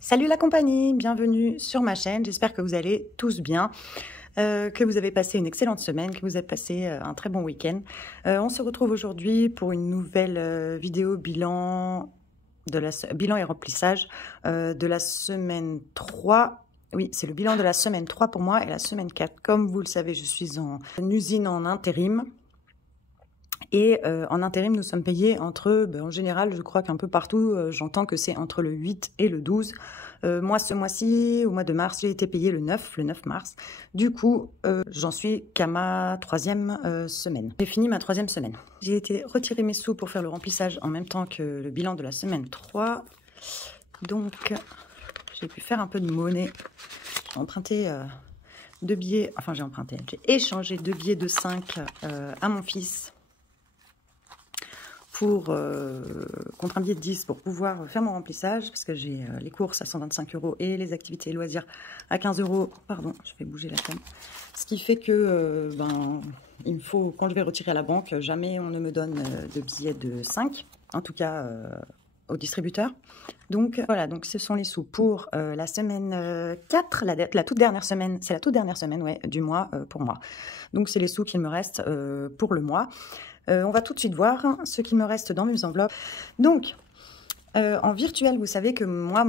Salut la compagnie, bienvenue sur ma chaîne, j'espère que vous allez tous bien, que vous avez passé une excellente semaine, que vous avez passé un très bon week-end. On se retrouve aujourd'hui pour une nouvelle vidéo bilan et remplissage de la semaine 3. Oui, c'est le bilan de la semaine 3 pour moi et la semaine 4. Comme vous le savez, je suis en usine en intérim. Et en intérim, nous sommes payés entre, en général, je crois qu'un peu partout, j'entends que c'est entre le 8 et le 12. Moi, ce mois-ci, au mois de mars, j'ai été payée le 9 mars. Du coup, j'en suis qu'à ma 3e semaine. J'ai fini ma 3e semaine. J'ai été retirer mes sous pour faire le remplissage en même temps que le bilan de la semaine 3. Donc, j'ai pu faire un peu de monnaie. J'ai emprunté 2 billets, enfin j'ai échangé 2 billets de 5 à mon fils contre un billet de 10 pour pouvoir faire mon remplissage, parce que j'ai les courses à 125 € et les activités et loisirs à 15 €. Pardon, je vais bouger la cam. Ce qui fait que il faut, quand je vais retirer à la banque, jamais on ne me donne de billets de 5, en tout cas au distributeur. Donc voilà, donc ce sont les sous pour la semaine 4, la toute dernière semaine, c'est la toute dernière semaine du mois pour moi. Donc c'est les sous qu'il me reste pour le mois. On va tout de suite voir ce qui me reste dans mes enveloppes. Donc, en virtuel, vous savez que moi,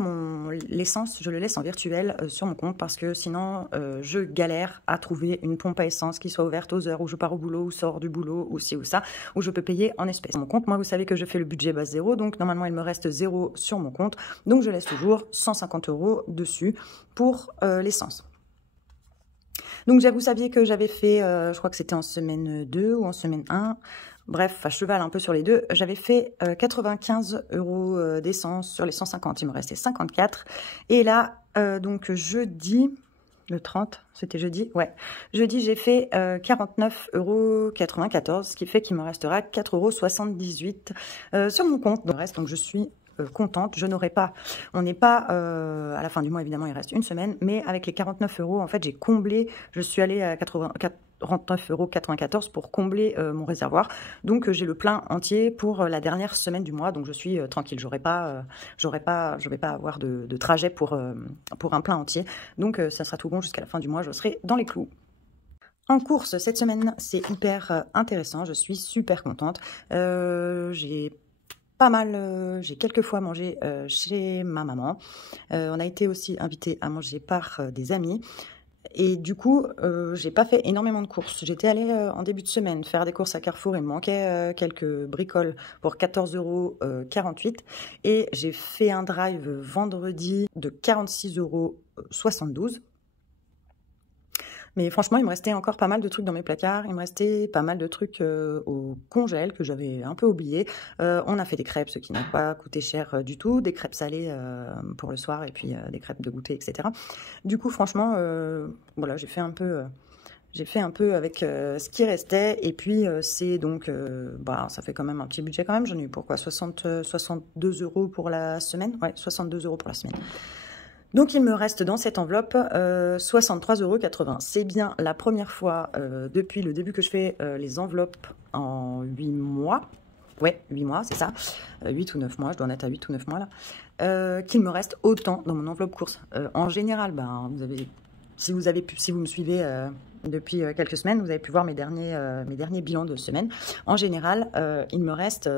l'essence, je le laisse en virtuel sur mon compte parce que sinon, je galère à trouver une pompe à essence qui soit ouverte aux heures où je pars au boulot, ou sors du boulot, ou ci ou ça, où je peux payer en espèces. Mon compte, moi, vous savez que je fais le budget base 0, donc normalement, il me reste 0 sur mon compte. Donc, je laisse toujours 150 € dessus pour l'essence. Donc, vous saviez que j'avais fait, je crois que c'était en semaine 2 ou en semaine 1, bref, à cheval un peu sur les deux, j'avais fait 95 € d'essence sur les 150, il me restait 54. Et là, donc jeudi, le 30, c'était jeudi, ouais, jeudi j'ai fait 49,94 €, ce qui fait qu'il me restera 4,78 € sur mon compte. Donc je suis contente, je n'aurai pas, on n'est pas à la fin du mois évidemment, il reste une semaine, mais avec les 49 € en fait j'ai comblé, je suis allée à 49,94 € pour combler mon réservoir, donc j'ai le plein entier pour la dernière semaine du mois, donc je suis tranquille, je vais pas avoir de trajet pour un plein entier, donc ça sera tout bon jusqu'à la fin du mois, je serai dans les clous. En course cette semaine, c'est hyper intéressant, je suis super contente, j'ai quelques fois mangé chez ma maman. On a été aussi invité à manger par des amis. Et du coup, j'ai pas fait énormément de courses. J'étais allée en début de semaine faire des courses à Carrefour. Il me manquait quelques bricoles pour 14,48 €. Et j'ai fait un drive vendredi de 46,72 €. Mais franchement, il me restait encore pas mal de trucs dans mes placards. Il me restait pas mal de trucs au congèle que j'avais un peu oublié. On a fait des crêpes, ce qui n'a pas coûté cher du tout. Des crêpes salées pour le soir et puis des crêpes de goûter, etc. Du coup, franchement, voilà, j'ai fait un peu avec ce qui restait. Et puis, c'est donc, ça fait quand même un petit budget quand même. J'en ai eu pour quoi, 62 € pour la semaine. Ouais, 62 € pour la semaine. Donc, il me reste dans cette enveloppe 63,80 €. C'est bien la première fois depuis le début que je fais les enveloppes en 8 mois. Ouais, 8 mois, c'est ça. 8 ou 9 mois, je dois en être à 8 ou 9 mois là. Qu'il me reste autant dans mon enveloppe course. En général, si vous me suivez depuis quelques semaines, vous avez pu voir mes derniers bilans de semaine. En général, il me reste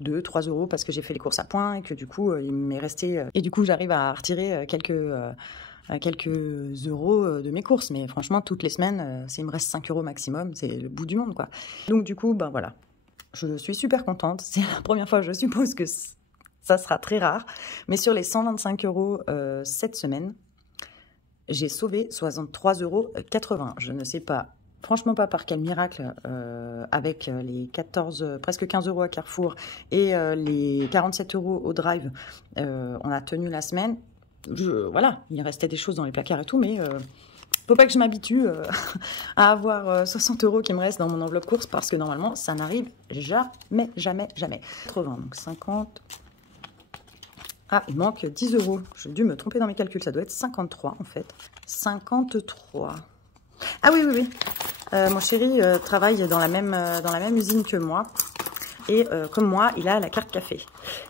2-3 € parce que j'ai fait les courses à points et que du coup, il m'est resté... et du coup, j'arrive à retirer quelques euros de mes courses. Mais franchement, toutes les semaines, il me reste 5 € maximum. C'est le bout du monde, quoi. Donc du coup, voilà. Je suis super contente. C'est la première fois, je suppose que ça sera très rare. Mais sur les 125 € cette semaine, j'ai sauvé 63,80 €. Je ne sais pas, franchement pas par quel miracle, avec les presque 15 € à Carrefour et les 47 € au drive, on a tenu la semaine. Voilà, il restait des choses dans les placards et tout, mais faut pas que je m'habitue à avoir 60 € qui me restent dans mon enveloppe course parce que normalement, ça n'arrive jamais, jamais, jamais. 80, donc 50... Ah, il manque 10 €. J'ai dû me tromper dans mes calculs. Ça doit être 53 en fait. 53. Ah oui, oui, oui. Mon chéri travaille dans la même usine que moi. Et comme moi, il a la carte café.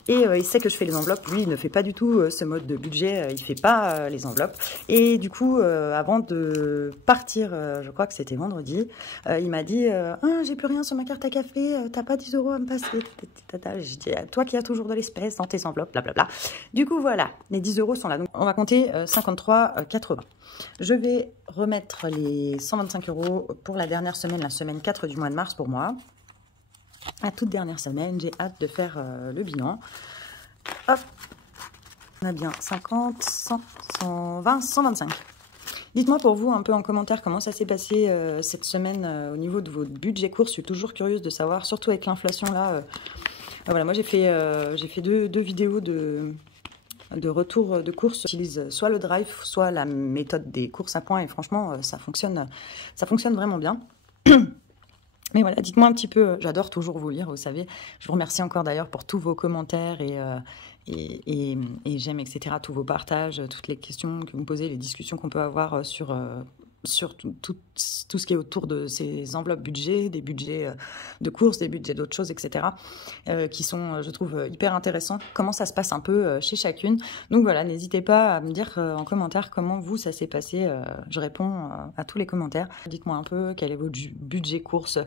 Et il sait que je fais les enveloppes. Lui, il ne fait pas du tout ce mode de budget. Il fait pas les enveloppes. Et du coup, avant de partir, je crois que c'était vendredi, il m'a dit ah, j'ai plus rien sur ma carte à café. T'as pas 10 € à me passer. J'ai dit toi qui as toujours de l'espèce dans tes enveloppes, blablabla. Du coup, voilà, les 10 € sont là. Donc, on va compter 53,80. Je vais remettre les 125 € pour la dernière semaine, la semaine 4 du mois de mars pour moi. La toute dernière semaine, j'ai hâte de faire le bilan. Hop, on a bien 50, 100, 120, 125. Dites-moi pour vous un peu en commentaire comment ça s'est passé cette semaine au niveau de votre budget course. Je suis toujours curieuse de savoir, surtout avec l'inflation là. Voilà, moi j'ai fait deux vidéos de retour de course. J'utilise soit le drive, soit la méthode des courses à points et franchement ça fonctionne vraiment bien. Mais voilà, dites-moi un petit peu, j'adore toujours vous lire, vous savez. Je vous remercie encore d'ailleurs pour tous vos commentaires et j'aime, etc., tous vos partages, toutes les questions que vous me posez, les discussions qu'on peut avoir sur tout ce qui est autour de ces enveloppes budget, des budgets de courses, des budgets d'autres choses, etc., qui sont, je trouve, hyper intéressants. Comment ça se passe un peu chez chacune. Donc voilà, n'hésitez pas à me dire en commentaire comment vous, ça s'est passé. Je réponds à tous les commentaires. Dites-moi un peu quel est votre budget course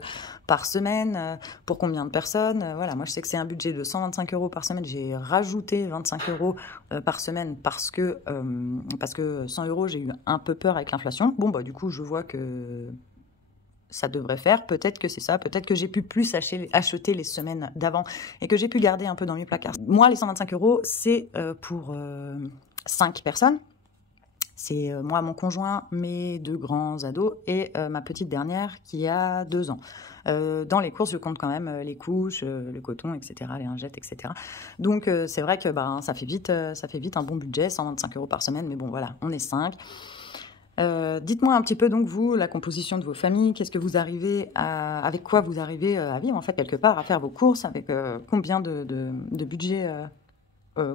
par semaine, pour combien de personnes. Voilà, moi je sais que c'est un budget de 125 € par semaine. J'ai rajouté 25 € par semaine parce que 100 €, j'ai eu un peu peur avec l'inflation. Bon, bah du coup, je vois que ça devrait faire. Peut-être que c'est ça. Peut-être que j'ai pu plus acheter les semaines d'avant et que j'ai pu garder un peu dans mes placards. Moi, les 125 €, c'est pour 5 personnes. C'est moi, mon conjoint, mes 2 grands ados et ma petite dernière qui a 2 ans. Dans les courses, je compte quand même les couches, le coton, etc., les lingettes, etc. Donc, c'est vrai que ça fait vite un bon budget, 125 € par semaine. Mais bon, voilà, on est 5. Dites-moi un petit peu, donc, vous, la composition de vos familles. Qu'est-ce que vous arrivez avec quoi vous arrivez à vivre, en fait, quelque part, à faire vos courses, avec combien de budget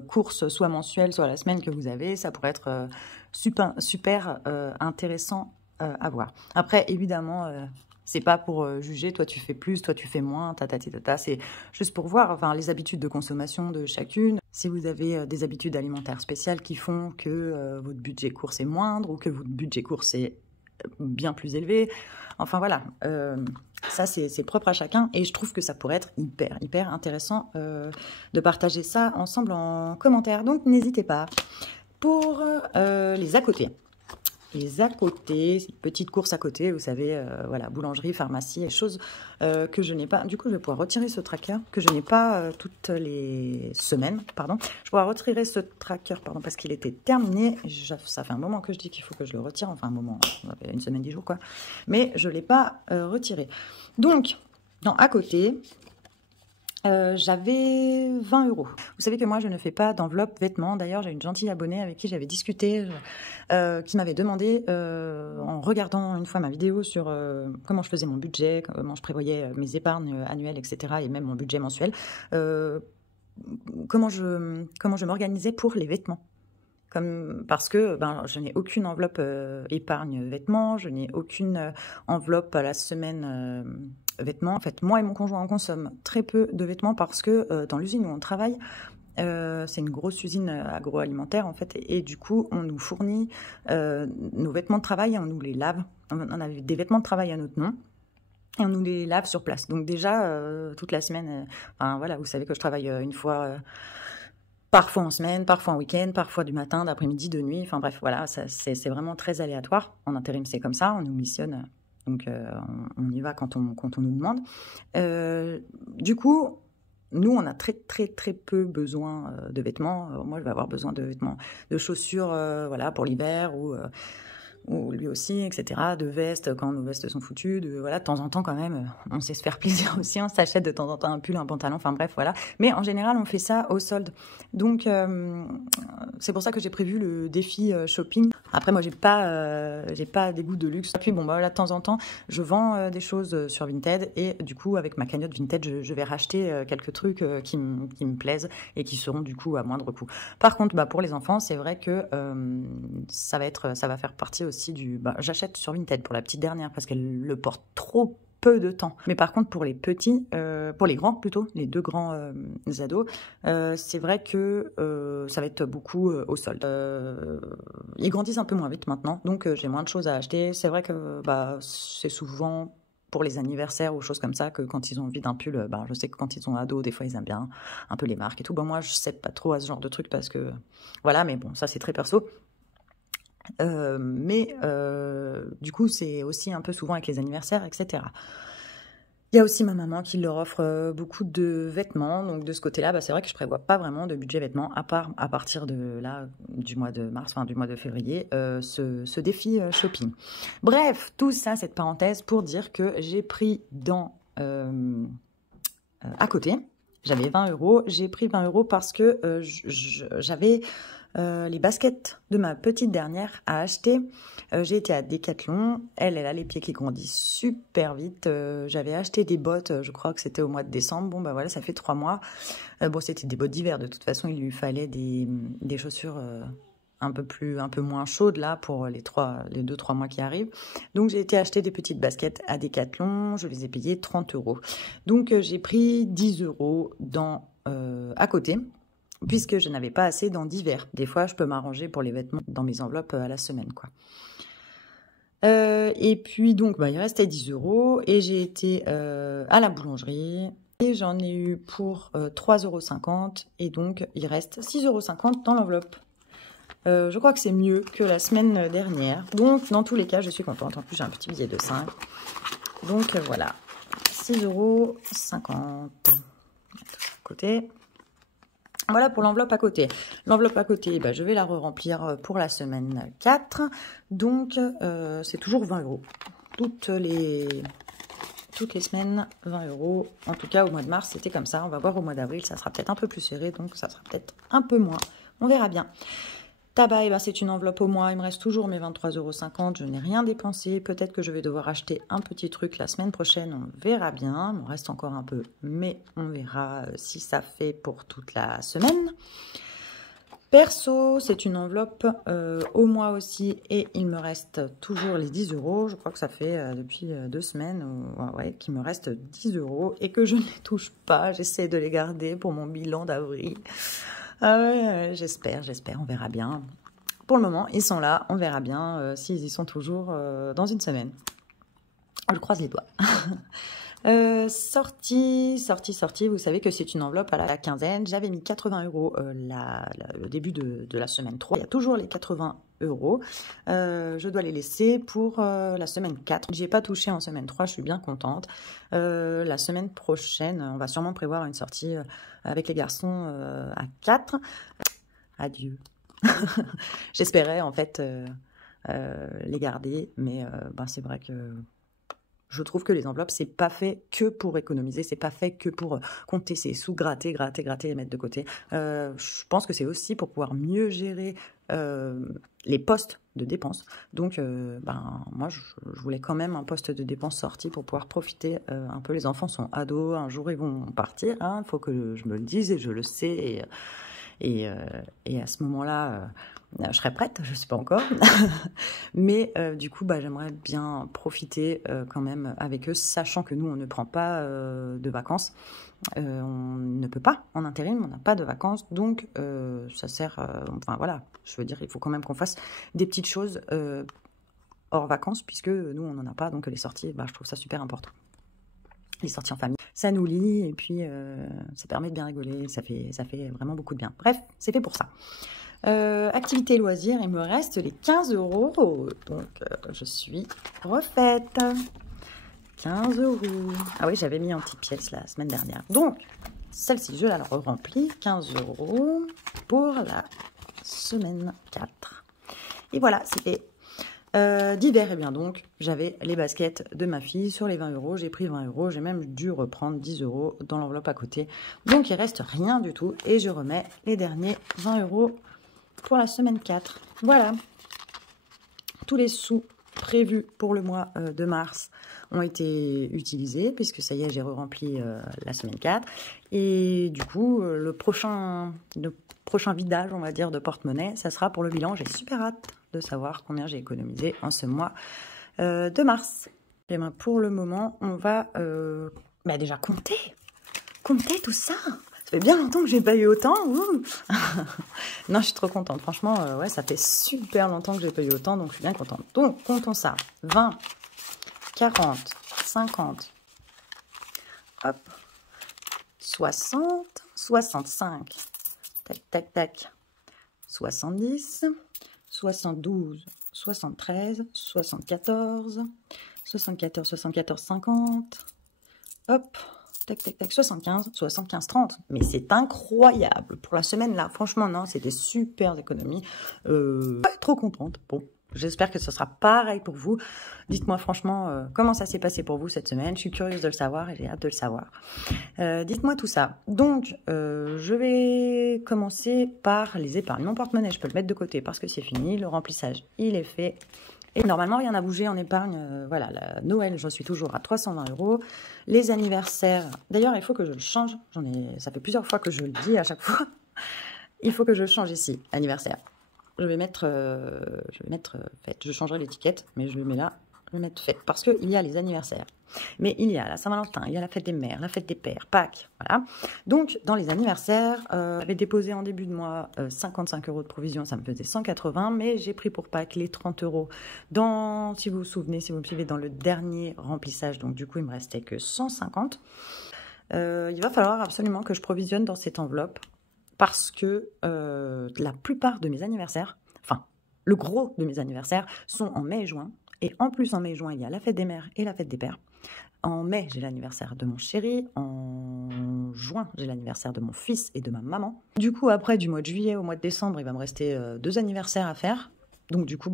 courses, soit mensuelles, soit à la semaine que vous avez. Ça pourrait être super intéressant à voir. Après, évidemment, c'est pas pour juger, toi tu fais plus, toi tu fais moins, c'est juste pour voir les habitudes de consommation de chacune. Si vous avez des habitudes alimentaires spéciales qui font que votre budget course est moindre ou que votre budget course est bien plus élevé. Enfin voilà, ça c'est propre à chacun et je trouve que ça pourrait être hyper intéressant de partager ça ensemble en commentaire. Donc n'hésitez pas. Pour les à côté. Les à côté, c'est une petite course à côté, vous savez, voilà, boulangerie, pharmacie, et choses que je n'ai pas. Du coup, je vais pouvoir retirer ce tracker que je n'ai pas toutes les semaines, pardon. Je pourrais retirer ce tracker, pardon, parce qu'il était terminé. Ça fait un moment que je dis qu'il faut que je le retire, enfin un moment, une semaine, 10 jours, quoi. Mais je ne l'ai pas retiré. Donc, dans à côté, j'avais 20 €. Vous savez que moi, je ne fais pas d'enveloppe vêtements. D'ailleurs, j'ai une gentille abonnée avec qui j'avais discuté, qui m'avait demandé, en regardant une fois ma vidéo sur comment je faisais mon budget, comment je prévoyais mes épargnes annuelles, etc., et même mon budget mensuel, comment je m'organisais pour les vêtements. Parce que je n'ai aucune enveloppe épargne vêtements, je n'ai aucune enveloppe à la semaine vêtements. En fait, moi et mon conjoint, on consomme très peu de vêtements parce que dans l'usine où on travaille, c'est une grosse usine agroalimentaire en fait, et du coup, on nous fournit nos vêtements de travail et on nous les lave. On a des vêtements de travail à notre nom. Et on nous les lave sur place. Donc déjà, toute la semaine, voilà, vous savez que je travaille une fois... parfois en semaine, parfois en week-end, parfois du matin, d'après-midi, de nuit. Enfin bref, voilà, c'est vraiment très aléatoire. En intérim, c'est comme ça, on nous missionne, donc on y va quand on nous demande. Du coup, nous, on a très peu besoin de vêtements. Moi, je vais avoir besoin de vêtements, de chaussures, voilà, pour l'hiver ou lui aussi, etc. De vestes, quand nos vestes sont foutues, voilà, de temps en temps quand même, on sait se faire plaisir aussi, on s'achète de temps en temps un pull, un pantalon, enfin bref, voilà. Mais en général, on fait ça au solde. Donc, c'est pour ça que j'ai prévu le défi shopping. Après, moi, j'ai pas des goûts de luxe. Puis bon, là, de temps en temps, je vends des choses sur Vinted et du coup, avec ma cagnotte Vinted, je vais racheter quelques trucs qui me plaisent et qui seront du coup à moindre coût. Par contre, pour les enfants, c'est vrai que ça va faire partie aussi du... j'achète sur Vinted pour la petite dernière parce qu'elle le porte trop peu de temps. Mais par contre, pour les petits, pour les grands plutôt, les 2 grands ados, c'est vrai que ça va être beaucoup au solde. Ils grandissent un peu moins vite maintenant, donc j'ai moins de choses à acheter. C'est vrai que c'est souvent pour les anniversaires ou choses comme ça que quand ils ont envie d'un pull, je sais que quand ils sont ados, des fois ils aiment bien un peu les marques et tout. Moi, je sais pas trop à ce genre de truc parce que voilà, mais bon, ça c'est très perso. Du coup, c'est aussi un peu souvent avec les anniversaires, etc. Il y a aussi ma maman qui leur offre beaucoup de vêtements. Donc de ce côté-là, c'est vrai que je prévois pas vraiment de budget vêtements, à part à partir de là, du mois de mars, enfin du mois de février, ce défi shopping. Bref, tout ça, cette parenthèse pour dire que j'ai pris à côté, j'avais 20 €. J'ai pris 20 € parce que j'avais les baskets de ma petite dernière à acheter. J'ai été à Decathlon. Elle a les pieds qui grandissent super vite. J'avais acheté des bottes, je crois que c'était au mois de décembre. Bon, voilà, ça fait 3 mois. C'était des bottes d'hiver. De toute façon, il lui fallait des chaussures un peu moins chaudes là pour les 2-3 mois qui arrivent. Donc, j'ai été acheter des petites baskets à Decathlon. Je les ai payées 30 €. Donc, j'ai pris 10 € à côté, puisque je n'avais pas assez dans d'hiver. Des fois, je peux m'arranger pour les vêtements dans mes enveloppes à la semaine, quoi. Et puis, donc, il restait 10 € et j'ai été à la boulangerie et j'en ai eu pour 3,50 € et donc, il reste 6,50 € dans l'enveloppe. Je crois que c'est mieux que la semaine dernière. Donc, dans tous les cas, je suis contente. En plus, j'ai un petit billet de 5. Donc, voilà. 6,50 €. Côté. Voilà pour l'enveloppe à côté. L'enveloppe à côté, je vais la re-remplir pour la semaine 4. Donc, c'est toujours 20 €. Toutes les semaines, 20 €. En tout cas, au mois de mars, c'était comme ça. On va voir au mois d'avril, ça sera peut-être un peu plus serré. Donc, ça sera peut-être un peu moins. On verra bien. Tabac, c'est une enveloppe au mois. Il me reste toujours mes 23,50 €. Je n'ai rien dépensé. Peut-être que je vais devoir acheter un petit truc la semaine prochaine. On verra bien. Il me reste encore un peu, mais on verra si ça fait pour toute la semaine. Perso, c'est une enveloppe au mois aussi. Et il me reste toujours les 10 €. Je crois que ça fait depuis 2 semaines qu'il me reste 10 € et que je ne les touche pas. J'essaie de les garder pour mon bilan d'avril. J'espère, on verra bien. Pour le moment, ils sont là, on verra bien s'ils y sont toujours dans une semaine. Je croise les doigts. Sortie, vous savez que c'est une enveloppe à la quinzaine. J'avais mis 80 € le début de la semaine 3. Il y a toujours les 80 €. Je dois les laisser pour la semaine 4. J'ai pas touché en semaine 3, je suis bien contente. La semaine prochaine, on va sûrement prévoir une sortie avec les garçons à 4. Adieu. J'espérais en fait les garder, mais c'est vrai que je trouve que les enveloppes, c'est pas fait que pour économiser, c'est pas fait que pour compter ses sous, gratter et mettre de côté. Je pense que c'est aussi pour pouvoir mieux gérer les postes de dépenses. Donc, moi, je voulais quand même un poste de dépenses sorti pour pouvoir profiter un peu. Les enfants sont ados, un jour ils vont partir. Il faut que je me le dise et je le sais. Et à ce moment-là, je serai prête, je ne sais pas encore. Mais du coup, j'aimerais bien profiter quand même avec eux, sachant que nous, on ne prend pas de vacances. On ne peut pas en intérim, on n'a pas de vacances. Donc, ça sert... voilà, je veux dire, il faut quand même qu'on fasse des petites choses hors vacances, puisque nous, on n'en a pas. Donc, les sorties, je trouve ça super important. Les sorties en famille, ça nous lie et puis ça permet de bien rigoler, ça fait vraiment beaucoup de bien. Bref, c'est fait pour ça. Activité loisirs, il me reste les 15 €, donc je suis refaite. 15 €. Ah oui, j'avais mis en petites pièces la semaine dernière. Donc, celle-ci, je la remplis, 15 € pour la semaine 4. Et voilà, c'est fait. D'hiver, et bien donc, j'avais les baskets de ma fille sur les 20 €. J'ai pris 20 €. J'ai même dû reprendre 10 € dans l'enveloppe à côté. Donc, il reste rien du tout. Et je remets les derniers 20 € pour la semaine 4. Voilà. Tous les sous prévus pour le mois de mars ont été utilisés, puisque ça y est, j'ai re-rempli la semaine 4. Et du coup, le prochain vidage, on va dire, de porte-monnaie, ça sera pour le bilan. J'ai super hâte de savoir combien j'ai économisé en ce mois de mars. Et ben pour le moment, on va déjà compter tout ça. Ça fait bien longtemps que j'ai pas eu autant. Non, je suis trop contente. Franchement, ouais, ça fait super longtemps que j'ai pas eu autant, donc je suis bien contente. Donc, comptons ça. 20, 40, 50, hop, 60, 65, tac, tac, tac, 70, 72, 73, 74, 74, 74, 50, hop, tac, tac, tac, 75, 75, 30. Mais c'est incroyable pour la semaine là. Franchement, non, c'était super économies. Trop contente. Bon, j'espère que ce sera pareil pour vous. Dites-moi franchement comment ça s'est passé pour vous cette semaine. Je suis curieuse de le savoir et j'ai hâte de le savoir. Dites-moi tout ça. Donc, je vais commencer par les épargnes. Mon porte-monnaie, je peux le mettre de côté parce que c'est fini. Le remplissage, il est fait. Et normalement, rien n'a bougé en épargne. Voilà, la Noël, j'en suis toujours à 320 €. Les anniversaires, d'ailleurs, il faut que je le change. Ça fait plusieurs fois que je le dis à chaque fois. Il faut que je change ici, anniversaire. Je vais mettre fête. Je changerai l'étiquette, mais je le mets là. Je vais mettre fête parce qu'il y a les anniversaires. Mais il y a la Saint-Valentin, il y a la fête des mères, la fête des pères, Pâques, voilà. Donc, dans les anniversaires, j'avais déposé en début de mois 55 € de provision, ça me faisait 180, mais j'ai pris pour Pâques les 30 € si vous vous souvenez, si vous me suivez dans le dernier remplissage, donc du coup, il me restait que 150. Il va falloir absolument que je provisionne dans cette enveloppe parce que la plupart de mes anniversaires, enfin, le gros de mes anniversaires sont en mai et juin. Et en plus, en mai et juin, il y a la fête des mères et la fête des pères. En mai, j'ai l'anniversaire de mon chéri. En juin, j'ai l'anniversaire de mon fils et de ma maman. Du coup, après, du mois de juillet au mois de décembre, il va me rester 2 anniversaires à faire. Donc du coup,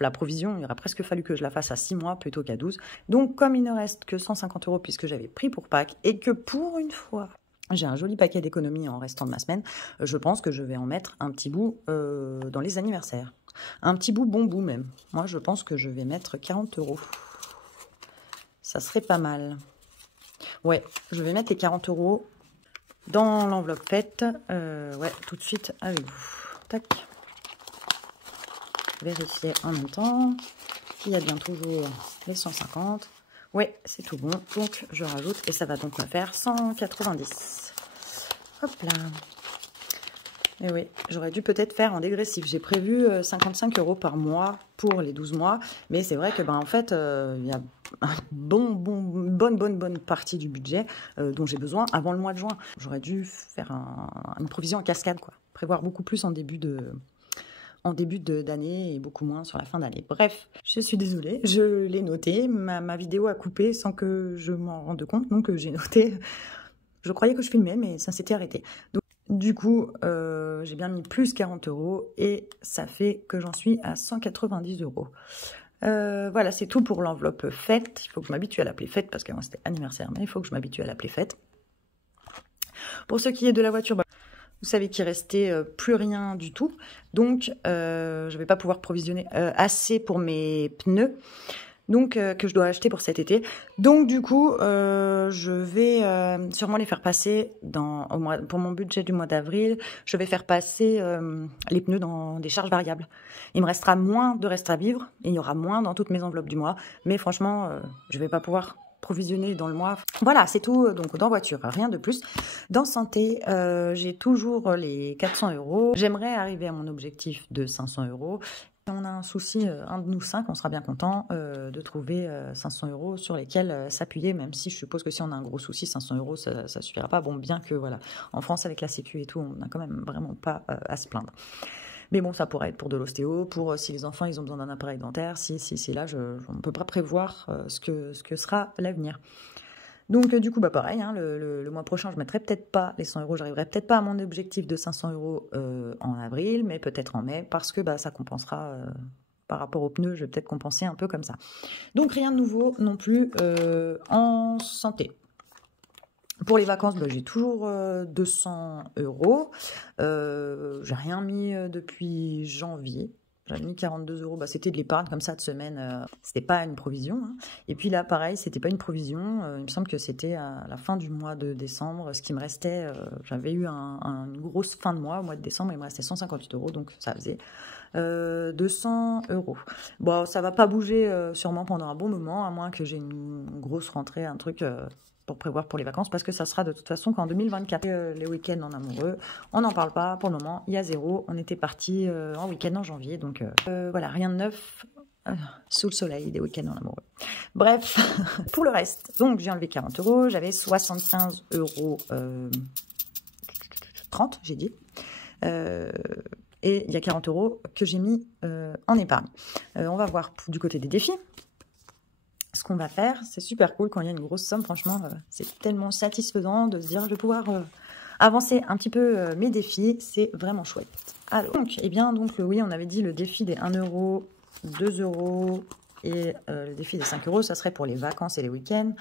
la provision, il aurait presque fallu que je la fasse à 6 mois plutôt qu'à 12. Donc comme il ne reste que 150 € puisque j'avais pris pour Pâques et que pour une fois, j'ai un joli paquet d'économies en restant de ma semaine, je pense que je vais en mettre un petit bout dans les anniversaires. Un petit bout, bon bout même. Moi, je pense que je vais mettre 40 €. Ça serait pas mal. Ouais, je vais mettre les 40 € dans l'enveloppe fête. Ouais, tout de suite avec vous. Tac. Vérifier en même temps qu'il y a bien toujours les 150. Ouais, c'est tout bon. Donc, je rajoute et ça va donc me faire 190. Hop là. Et oui, j'aurais dû peut-être faire en dégressif. J'ai prévu 55 € par mois pour les 12 mois. Mais c'est vrai que, en fait, il y a une bonne partie du budget dont j'ai besoin avant le mois de juin. J'aurais dû faire une provision en cascade, quoi. Prévoir beaucoup plus en début d'année et beaucoup moins sur la fin d'année. Bref, je suis désolée, je l'ai noté. Ma vidéo a coupé sans que je m'en rende compte. Donc, j'ai noté. Je croyais que je filmais, mais ça s'était arrêté. Donc, du coup, j'ai bien mis plus 40 € et ça fait que j'en suis à 190 €. Voilà, c'est tout pour l'enveloppe fête. Il faut que je m'habitue à l'appeler fête parce qu'avant c'était anniversaire, mais il faut que je m'habitue à l'appeler fête. Pour ce qui est de la voiture, vous savez qu'il restait plus rien du tout. Donc, je ne vais pas pouvoir provisionner assez pour mes pneus. Donc, que je dois acheter pour cet été. Donc, du coup, je vais sûrement les faire passer pour mon budget du mois d'avril. Je vais faire passer les pneus dans des charges variables. Il me restera moins de reste à vivre. Il y aura moins dans toutes mes enveloppes du mois. Mais franchement, je ne vais pas pouvoir provisionner dans le mois. Voilà, c'est tout. Donc, dans voiture, rien de plus. Dans santé, j'ai toujours les 400 €. J'aimerais arriver à mon objectif de 500 €. Si on a un souci, un de nous 5, on sera bien content de trouver 500 € sur lesquels s'appuyer, même si je suppose que si on a un gros souci, 500 €, ça suffira pas. Bon, bien que, voilà, en France, avec la Sécu et tout, on n'a quand même vraiment pas à se plaindre. Mais bon, ça pourrait être pour de l'ostéo, pour si les enfants, ils ont besoin d'un appareil dentaire, si là, on ne peut pas prévoir ce que sera l'avenir. Donc, du coup, pareil, hein, le mois prochain, je ne mettrai peut-être pas les 100 €. J'arriverai peut-être pas à mon objectif de 500 € en avril, mais peut-être en mai, parce que ça compensera par rapport aux pneus. Je vais peut-être compenser un peu comme ça. Donc, rien de nouveau non plus en santé. Pour les vacances, j'ai toujours 200 €. J'ai rien mis depuis janvier. J'avais mis 42 €. Bah, c'était de l'épargne comme ça de semaine. C'était pas une provision. Hein. Et puis là, pareil, c'était pas une provision. Il me semble que c'était à la fin du mois de décembre. Ce qui me restait, j'avais eu une grosse fin de mois au mois de décembre. Il me restait 158 €. Donc ça faisait 200 €. Bon, ça va pas bouger sûrement pendant un bon moment, à moins que j'ai une grosse rentrée, un truc... pour prévoir pour les vacances, parce que ça sera de toute façon qu'en 2024. Les week-ends en amoureux, on n'en parle pas pour le moment, il y a 0. On était parti en week-end en janvier, donc voilà, rien de neuf sous le soleil des week-ends en amoureux. Bref, pour le reste, donc j'ai enlevé 40 €, j'avais 75 € 30, j'ai dit. Et il y a 40 € que j'ai mis en épargne. On va voir du côté des défis. Ce qu'on va faire, c'est super cool quand il y a une grosse somme, franchement, c'est tellement satisfaisant de se dire je vais pouvoir avancer un petit peu mes défis, c'est vraiment chouette. Alors, donc, eh bien, donc oui, on avait dit le défi des 1 €, 2 € et le défi des 5 €, ça serait pour les vacances et les week-ends.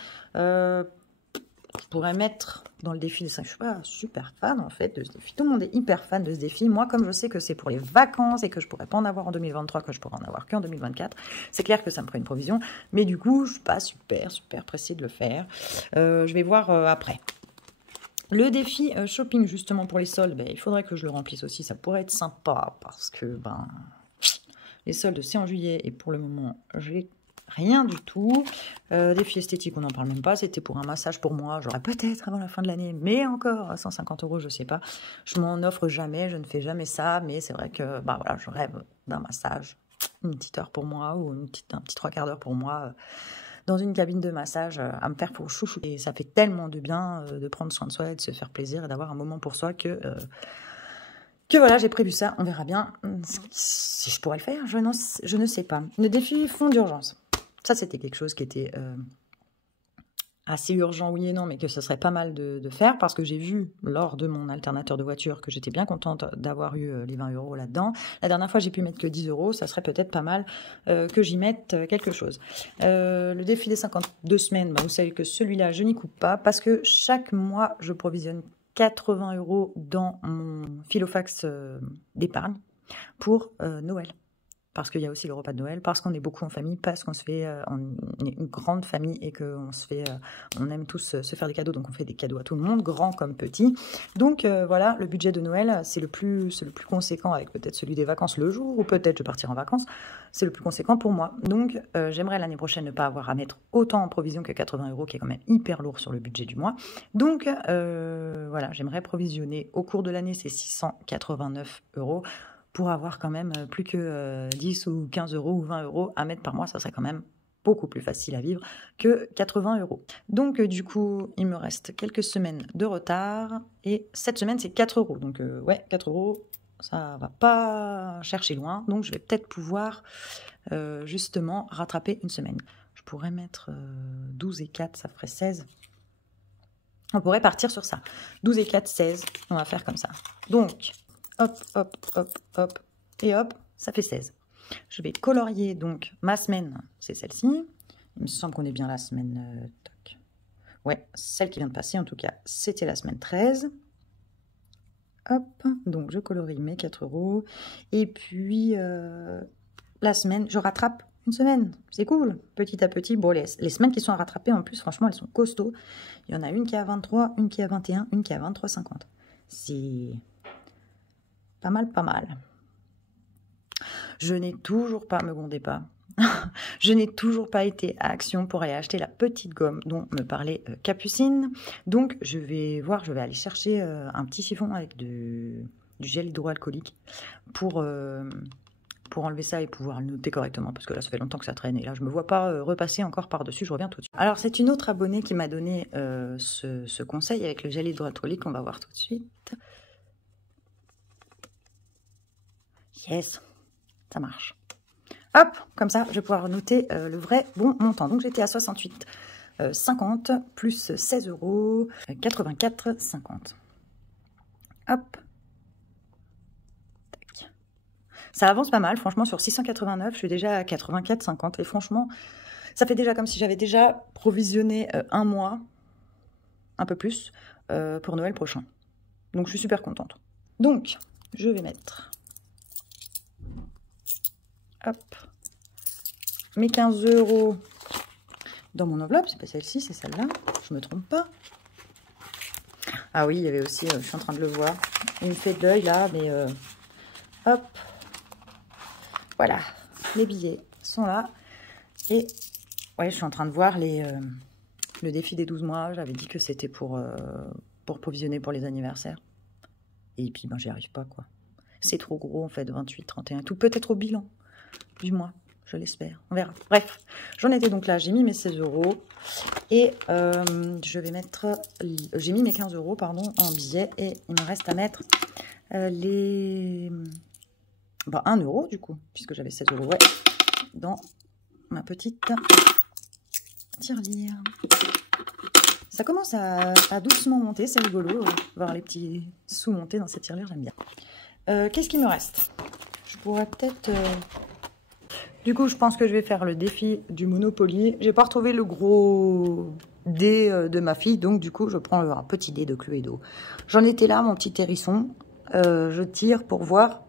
Je pourrais mettre dans le défi des 5, je suis pas super fan en fait de ce défi. Tout le monde est hyper fan de ce défi. Moi, comme je sais que c'est pour les vacances et que je pourrais pas en avoir en 2023, que je pourrais en avoir qu'en 2024, c'est clair que ça me ferait une provision. Mais du coup, je suis pas super pressée de le faire. Je vais voir après. Le défi shopping justement pour les soldes, ben, il faudrait que je le remplisse aussi. Ça pourrait être sympa parce que les soldes c'est en juillet et pour le moment j'ai rien du tout. Défi esthétique, on n'en parle même pas. C'était pour un massage pour moi. J'aurais peut-être avant la fin de l'année, mais encore à 150 €, je sais pas. Je m'en offre jamais, je ne fais jamais ça. Mais c'est vrai que voilà, je rêve d'un massage, une petite heure pour moi ou un petit 3/4 d'heure pour moi dans une cabine de massage à me faire pour chouchou. Et ça fait tellement de bien de prendre soin de soi et de se faire plaisir et d'avoir un moment pour soi que voilà, j'ai prévu ça. On verra bien si je pourrais le faire. Je ne sais pas. Le défi fonds d'urgence. Ça, c'était quelque chose qui était assez urgent, oui et non, mais que ce serait pas mal de faire parce que j'ai vu lors de mon alternateur de voiture que j'étais bien contente d'avoir eu les 20 € là-dedans. La dernière fois, j'ai pu mettre que 10 €. Ça serait peut-être pas mal que j'y mette quelque chose. Le défi des 52 semaines, vous savez que celui-là, je n'y coupe pas parce que chaque mois, je provisionne 80 € dans mon filofax d'épargne pour Noël. Parce qu'il y a aussi le repas de Noël, parce qu'on est beaucoup en famille, parce qu'on se fait, on est une grande famille et qu'on se fait, on aime tous se faire des cadeaux, donc on fait des cadeaux à tout le monde, grands comme petits. Donc voilà, le budget de Noël, c'est le plus conséquent avec peut-être celui des vacances le jour, ou peut-être je partir en vacances, c'est le plus conséquent pour moi. Donc j'aimerais l'année prochaine ne pas avoir à mettre autant en provision que 80 €, qui est quand même hyper lourd sur le budget du mois. Donc voilà, j'aimerais provisionner au cours de l'année, c'est 689 € pour avoir quand même plus que 10 ou 15 € ou 20 € à mettre par mois. Ça serait quand même beaucoup plus facile à vivre que 80 €. Donc du coup, il me reste quelques semaines de retard et cette semaine, c'est 4 €. Donc ouais, 4 €, ça va pas chercher loin. Donc je vais peut-être pouvoir justement rattraper une semaine. Je pourrais mettre 12 et 4, ça ferait 16. On pourrait partir sur ça. 12 et 4, 16. On va faire comme ça. Donc... hop, hop, hop, hop, et hop, ça fait 16. Je vais colorier donc ma semaine, c'est celle-ci. Il me semble qu'on est bien la semaine... toc. Ouais, celle qui vient de passer, en tout cas, c'était la semaine 13. Hop, donc je colorie mes 4 €. Et puis, la semaine, je rattrape une semaine. C'est cool, petit à petit. Bon, les semaines qui sont à rattraper, en plus, franchement, elles sont costauds. Il y en a une qui est à 23, une qui est à 21, une qui est à 23,50. C'est... pas mal. Je n'ai toujours pas, me grondez pas, je n'ai toujours pas été à Action pour aller acheter la petite gomme dont me parlait Capucine. Donc je vais aller chercher un petit chiffon avec du gel hydroalcoolique pour enlever ça et pouvoir le noter correctement, parce que là ça fait longtemps que ça traîne et là je me vois pas repasser encore par-dessus, je reviens tout de suite. Alors c'est une autre abonnée qui m'a donné ce conseil avec le gel hydroalcoolique, on va voir tout de suite. Yes, ça marche. Hop, comme ça, je vais pouvoir noter le vrai bon montant. Donc, j'étais à 68,50 plus 16 €, 84,50. Hop. Tac. Ça avance pas mal, franchement, sur 689, je suis déjà à 84,50. Et franchement, ça fait déjà comme si j'avais déjà provisionné un mois, un peu plus, pour Noël prochain. Donc, je suis super contente. Donc, je vais mettre... Hop. Mes 15 € dans mon enveloppe. C'est pas celle-ci, c'est celle-là. Je me trompe pas. Ah oui, il y avait aussi, je suis en train de le voir. Il me fait de l'œil là, mais hop. Voilà. Les billets sont là. Et ouais, je suis en train de voir le défi des 12 mois. J'avais dit que c'était pour provisionner pour les anniversaires. Et puis, ben, j'y arrive pas, quoi. C'est trop gros, en fait, 28, 31. Tout peut-être au bilan du mois, je l'espère. On verra. Bref, j'en étais donc là. J'ai mis mes 16 €. Et je vais mettre... J'ai mis mes 15 € pardon, en billets. Et il me reste à mettre les... Ben, 1 € du coup, puisque j'avais 16 €, ouais, dans ma petite tirelire. Ça commence à doucement monter, c'est rigolo, voir les petits sous monter dans cette tirelire, j'aime bien. Qu'est-ce qu'il me reste? Je pourrais peut-être... Du coup, je pense que je vais faire le défi du Monopoly. J'ai pas retrouvé le gros dé de ma fille, donc du coup, je prends un petit dé de Cluedo. J'en étais là, mon petit hérisson. Je tire pour voir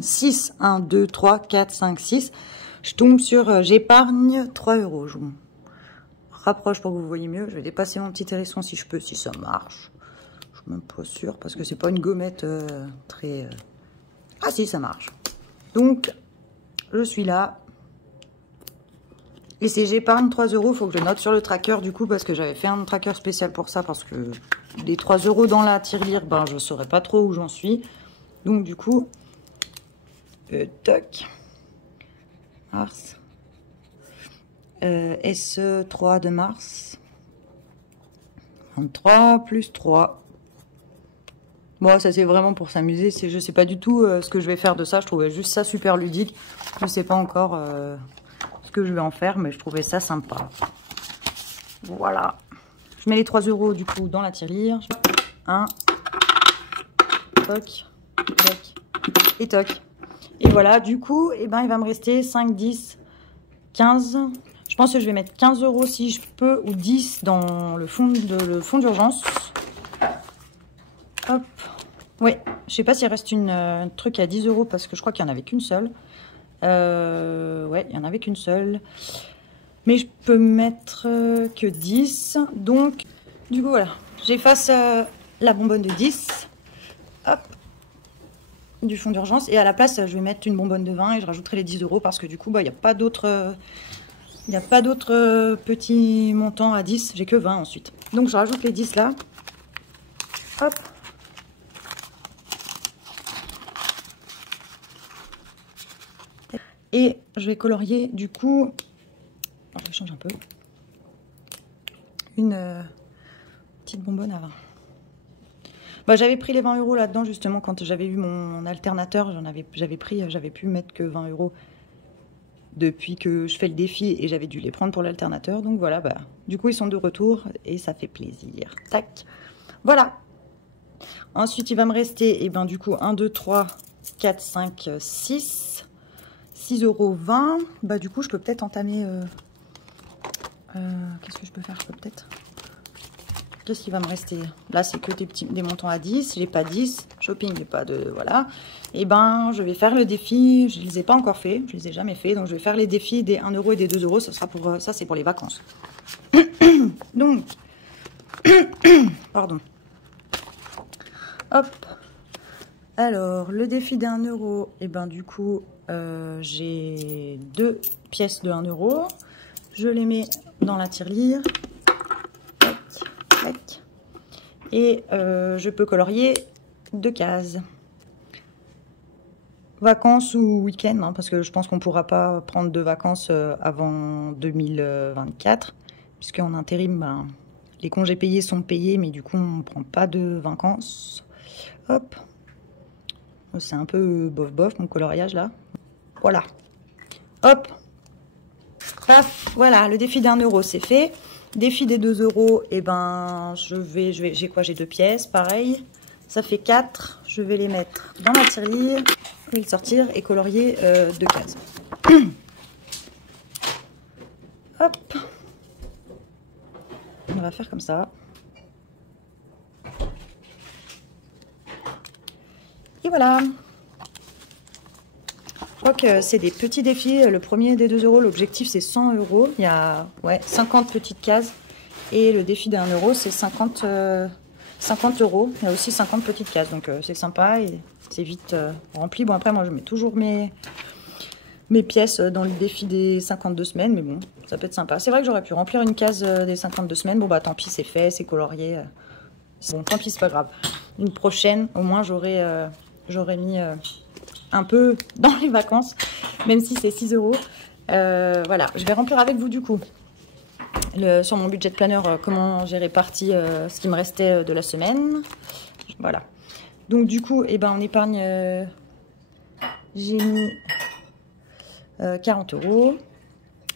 6, 1, 2, 3, 4, 5, 6. Je tombe sur j'épargne 3 €. Je me rapproche pour que vous voyez mieux. Je vais dépasser mon petit hérisson si je peux, si ça marche. Je suis même pas sûre parce que c'est pas une gommette très... Ah si, ça marche. Donc, je suis là. Et c'est j'épargne 3 €. Il faut que je note sur le tracker du coup parce que j'avais fait un tracker spécial pour ça parce que les 3 € dans la tirelire, ben je saurais pas trop où j'en suis. Donc du coup, toc. Mars. SE3 de mars. 23 plus 3. Bon, ça c'est vraiment pour s'amuser. Je sais pas du tout ce que je vais faire de ça. Je trouvais juste ça super ludique. Je sais pas encore ce que je vais en faire, mais je trouvais ça sympa. Voilà. Je mets les 3 € du coup dans la tirelire. 1. Toc. Toc. Et toc. Et voilà, du coup, eh ben, il va me rester 5, 10, 15. Je pense que je vais mettre 15 € si je peux, ou 10 dans le fond d'urgence. Hop. Ouais, je sais pas s'il reste un truc à 10 € parce que je crois qu'il n'y en avait qu'une seule. Ouais, il n'y en avait qu'une seule. Mais je peux mettre que 10. Donc, du coup, voilà. J'efface la bonbonne de 10. Hop. Du fond d'urgence. Et à la place, je vais mettre une bonbonne de 20 et je rajouterai les 10 € parce que du coup, bah, il n'y a pas d'autres... Il n'y a pas d'autres petits montants à 10. J'ai que 20 ensuite. Donc, je rajoute les 10 là. Hop. Et je vais colorier du coup... Alors, je change un peu. Une petite bonbonne à 20. Bah, j'avais pris les 20 € là-dedans justement quand j'avais eu mon alternateur. J'avais pu mettre que 20 € depuis que je fais le défi et j'avais dû les prendre pour l'alternateur. Donc voilà, bah, du coup ils sont de retour et ça fait plaisir. Tac. Voilà. Ensuite il va me rester, et ben du coup 1, 2, 3, 4, 5, 6. 6 € 20. Bah du coup je peux peut-être entamer... qu'est-ce que je peux faire? Je peux peut-être... Qu'est-ce qui va me rester? Là, c'est que des montants à 10. J'ai pas 10. Shopping, j'ai pas de... Voilà. Et ben, je vais faire le défi. Je les ai pas encore fait. Je les ai jamais fait. Donc, je vais faire les défis des 1 € et des 2 €. Ça sera pour... ça, c'est pour les vacances. Donc... Pardon. Hop. Alors, le défi des 1 €. Et ben, du coup, j'ai 2 pièces de 1 €. Je les mets dans la tirelire. Et je peux colorier 2 cases. Vacances ou week-end, hein, parce que je pense qu'on ne pourra pas prendre de vacances avant 2024. Puisqu'en intérim, ben, les congés payés sont payés, mais du coup, on ne prend pas de vacances. Hop. C'est un peu bof-bof, mon coloriage, là. Voilà. Hop. Paf. Voilà, le défi d'1 €, c'est fait. Défi des 2 €, et ben j'ai quoi? J'ai 2 pièces, pareil. Ça fait 4. Je vais les mettre dans la tirelire, et le sortir et colorier 2 cases. Hop. On va faire comme ça. Et voilà. Je crois que c'est des petits défis. Le premier des 2 €, l'objectif c'est 100 €. Il y a 50 petites cases. Et le défi d'1 €, c'est 50 €. Il y a aussi 50 petites cases. Donc c'est sympa et c'est vite rempli. Bon, après, moi je mets toujours mes pièces dans le défi des 52 semaines. Mais bon, ça peut être sympa. C'est vrai que j'aurais pu remplir une case des 52 semaines. Bon, bah tant pis, c'est fait, c'est colorié. Bon, tant pis, c'est pas grave. Une prochaine, au moins, j'aurais mis un peu dans les vacances, même si c'est 6 €. Voilà, je vais remplir avec vous du coup sur mon budget de planeur comment j'ai réparti ce qui me restait de la semaine. Voilà. Donc du coup, eh ben, en épargne, j'ai mis 40 €.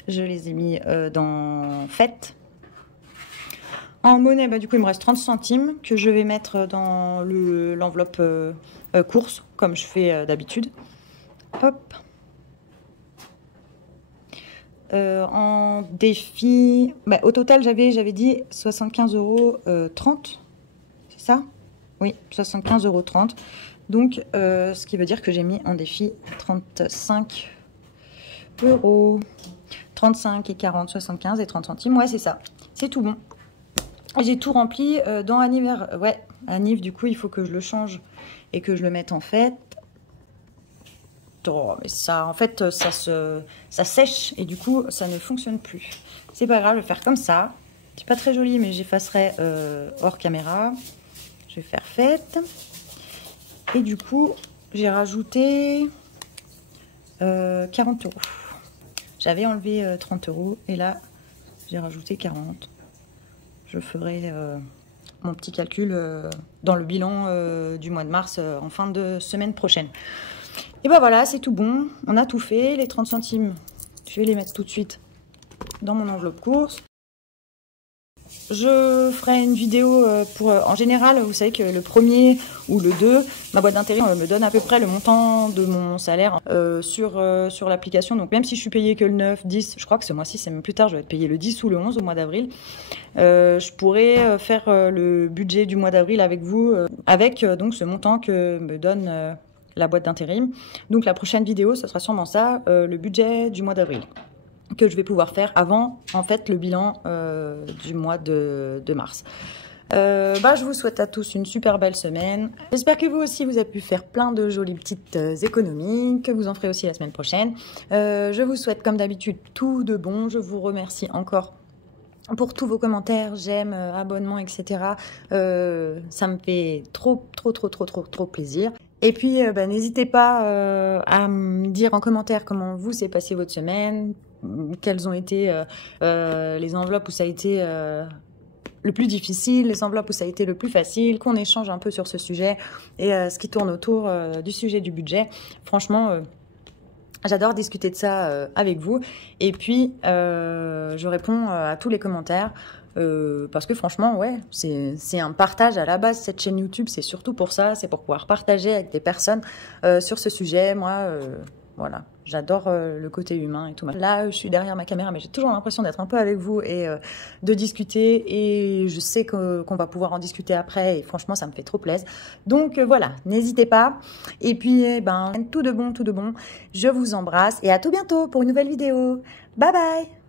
Je les ai mis dans Fête. En monnaie, bah, du coup, il me reste 30 centimes que je vais mettre dans l'enveloppe course, comme je fais d'habitude. Hop. En défi, bah, au total, j'avais dit 75 € 30. C'est ça? Oui, 75 € 30. Donc, ce qui veut dire que j'ai mis en défi 35 €. 35 et 40, 75 et 30 centimes. Ouais, c'est ça. C'est tout bon. J'ai tout rempli dans Anniv. Ouais, Anniv, du coup, il faut que je le change et que je le mette en Fête. Oh, mais ça, en fait, ça sèche et du coup, ça ne fonctionne plus. C'est pas grave, je vais faire comme ça. C'est pas très joli, mais j'effacerai hors caméra. Je vais faire Fête. Et du coup, j'ai rajouté 40 €. J'avais enlevé 30 € et là, j'ai rajouté 40. Je ferai mon petit calcul dans le bilan du mois de mars en fin de semaine prochaine. Et ben voilà, c'est tout bon. On a tout fait. Les 30 centimes, je vais les mettre tout de suite dans mon enveloppe course. Je ferai une vidéo en général, vous savez que le 1er ou le 2, ma boîte d'intérim me donne à peu près le montant de mon salaire sur l'application. Donc même si je suis payée que le 9, 10, je crois que ce mois-ci c'est même plus tard, je vais être payée le 10 ou le 11 au mois d'avril. Je pourrais faire le budget du mois d'avril avec vous, avec donc ce montant que me donne la boîte d'intérim. Donc la prochaine vidéo, ce sera sûrement ça, le budget du mois d'avril, que je vais pouvoir faire avant, en fait, le bilan du mois de mars. Je vous souhaite à tous une super belle semaine. J'espère que vous aussi, vous avez pu faire plein de jolies petites économies, que vous en ferez aussi la semaine prochaine. Je vous souhaite, comme d'habitude, tout de bon. Je vous remercie encore pour tous vos commentaires, j'aime, abonnements, etc. Ça me fait trop plaisir. Et puis, n'hésitez pas à me dire en commentaire comment vous s'est passé votre semaine, quelles ont été les enveloppes où ça a été le plus difficile, les enveloppes où ça a été le plus facile, qu'on échange un peu sur ce sujet et ce qui tourne autour du sujet du budget. Franchement, j'adore discuter de ça avec vous. Et puis, je réponds à tous les commentaires. Parce que franchement, ouais, c'est un partage à la base. Cette chaîne YouTube, c'est surtout pour ça. C'est pour pouvoir partager avec des personnes sur ce sujet. Moi, voilà, j'adore le côté humain et tout. Là, je suis derrière ma caméra, mais j'ai toujours l'impression d'être un peu avec vous et de discuter. Et je sais qu'on va pouvoir en discuter après. Et franchement, ça me fait trop plaisir. Donc voilà, n'hésitez pas. Et puis, tout de bon. Je vous embrasse et à tout bientôt pour une nouvelle vidéo. Bye bye!